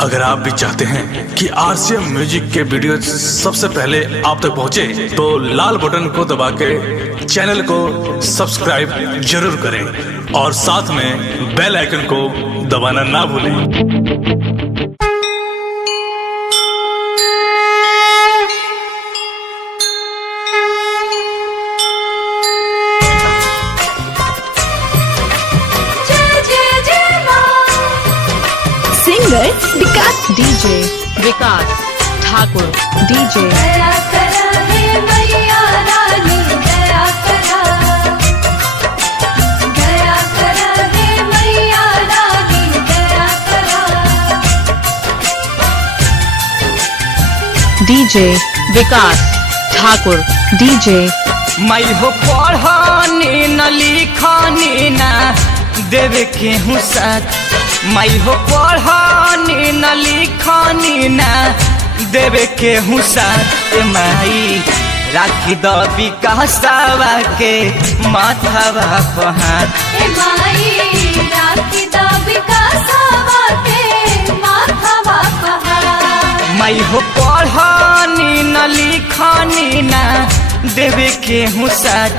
अगर आप भी चाहते हैं कि आरसीएम म्यूजिक के वीडियो सबसे पहले आप तक पहुंचे, तो लाल बटन को दबा के चैनल को सब्सक्राइब जरूर करें और साथ में बेल आइकन को दबाना ना भूलें। सिंगर विकास डीजे विकास ठाकुर डीजे दया करा हे मैया रानी दया करा हे मैया रानी दया करा। डीजे विकास ठाकुर डीजे मैं हो पढ़नी न लिखनी ना देवे के हूँ साथ। मैं हो पढ़नी न लिखनी ना देवे के हूँ साथ। माई राखी द विकासवा के माथावा पहाड़। ए माई राखी द विकासवा के माथावा पहाड़। मैं हो पढ़नी न लिखनी ना देवे के हूँ साथ।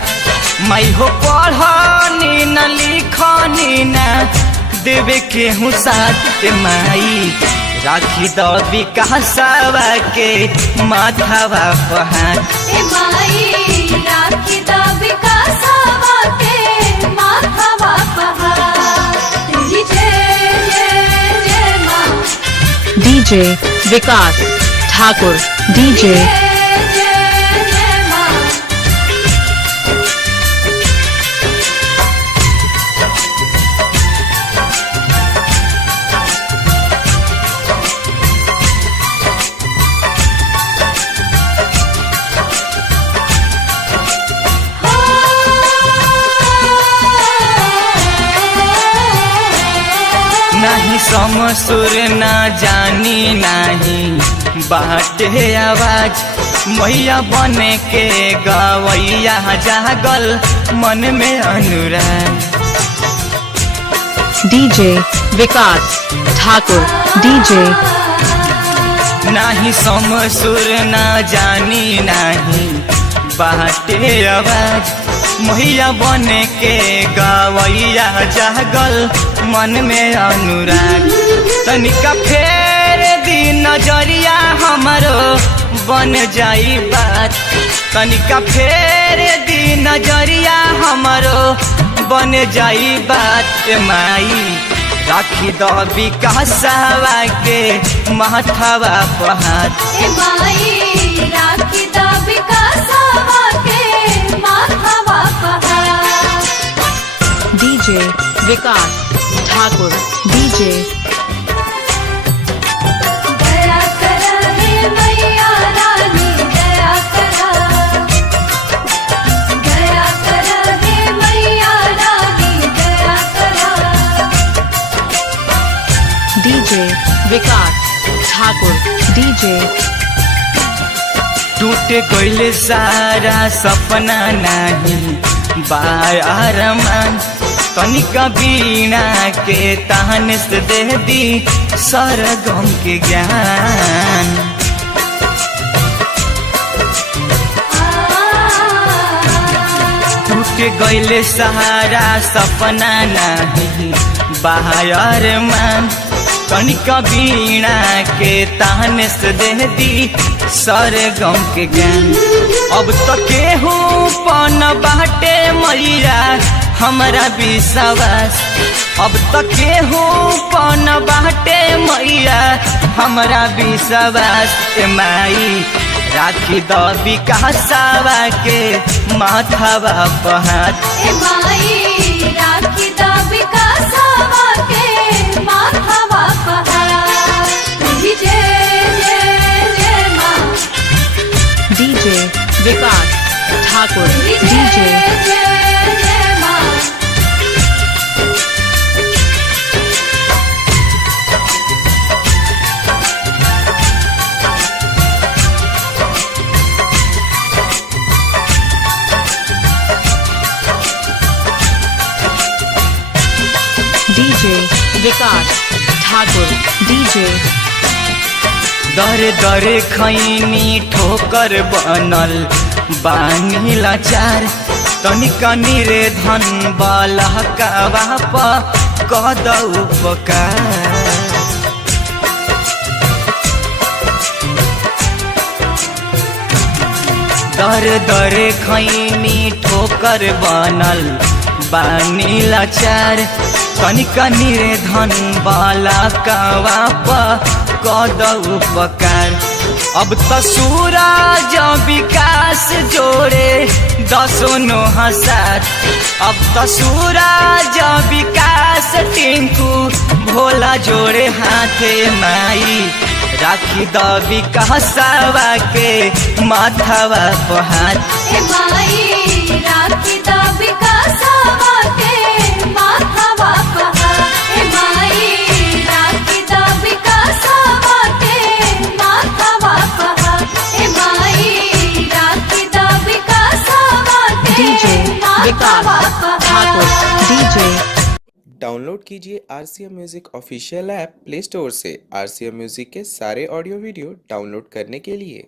मैं हो पढ़नी न लिखनी ना देवे के हूँ साथ। माई राखी द विकासवा के माथावा पहाड़। ए माई राखी द विकासवा के माथावा पहाड़। तेरी जय जय जय माँ। डीजे विकास ठाकुर डीजे जय जय जय माँ। नहीं समसुर ना जानी नहीं बाटे आवाज। मैया बने के गवैया जागल मन में अनुराग। डीजे विकास ठाकुर डीजे नहीं समसुर ना जानी नहीं बाटे आवाज। मैया बने के गवैया जागल मन में अनुराग। तनिका फेर दी नजरिया हमारो बन जाई बात। तनिका फेर दी नजरिया हमारो बन जाई बात। माई राखी द विकासवा के माथावा पहाड़। ए माई राखी द विकासवा के माथावा पहाड़। डीजे विकास ठाकुर डीजे दया करा हे मैया रानी दया करा हे मैया रानी दया करा। डीजे विकास ठाकुर डीजे टूटे कोइले सारा सपना नहीं बारमान। तनिका बीना के तान से दे दी सरगम के ज्ञान। टूटे गईले सहारा सपना नहीं बाहर मान। तनिका बीना के तान से दे दी सरगम के ज्ञान। अब तो केहू पन बाटे मैया हमारा विश्वास। अब तो केहू पन बाटे मैया हमारा विश्वास। माई राखी द विकासवा के माथावा पहाड़। ए माई राखी द विकासवा के माथावा पहाड़। तेरी जय जय जय माँ। डीजे विकास ठाकुर तेरी डीजे जय जय जय माँ। डीजे विकास ठाकुर डीजे दरे दरे खैनी ठोकर बनल बानी लाचार तनिका निरे धन बाला कावा प कद उपकार दरे दरे खैनी ठोकर बनल बानी लाचार तनिका निरे धन बाला कावा प कद उपकार अब त सूरज विकास जोड़े दसों नो हसात अब त सूरज विकास टिंकू भोला जोड़े हाथे माई राखी द विकासवा के माथावा पर हाथ ए माई राखी दा विकासवा के माथावा पर ए माई राखी दा विकासवा के माथावा पर ए माई राखी दा विकासवा के डीजे विकास ठाकुर डीजे डाउनलोड कीजिए RCM music official app play store से। RCM म्यूजिक के सारे ऑडियो वीडियो डाउनलोड करने के लिए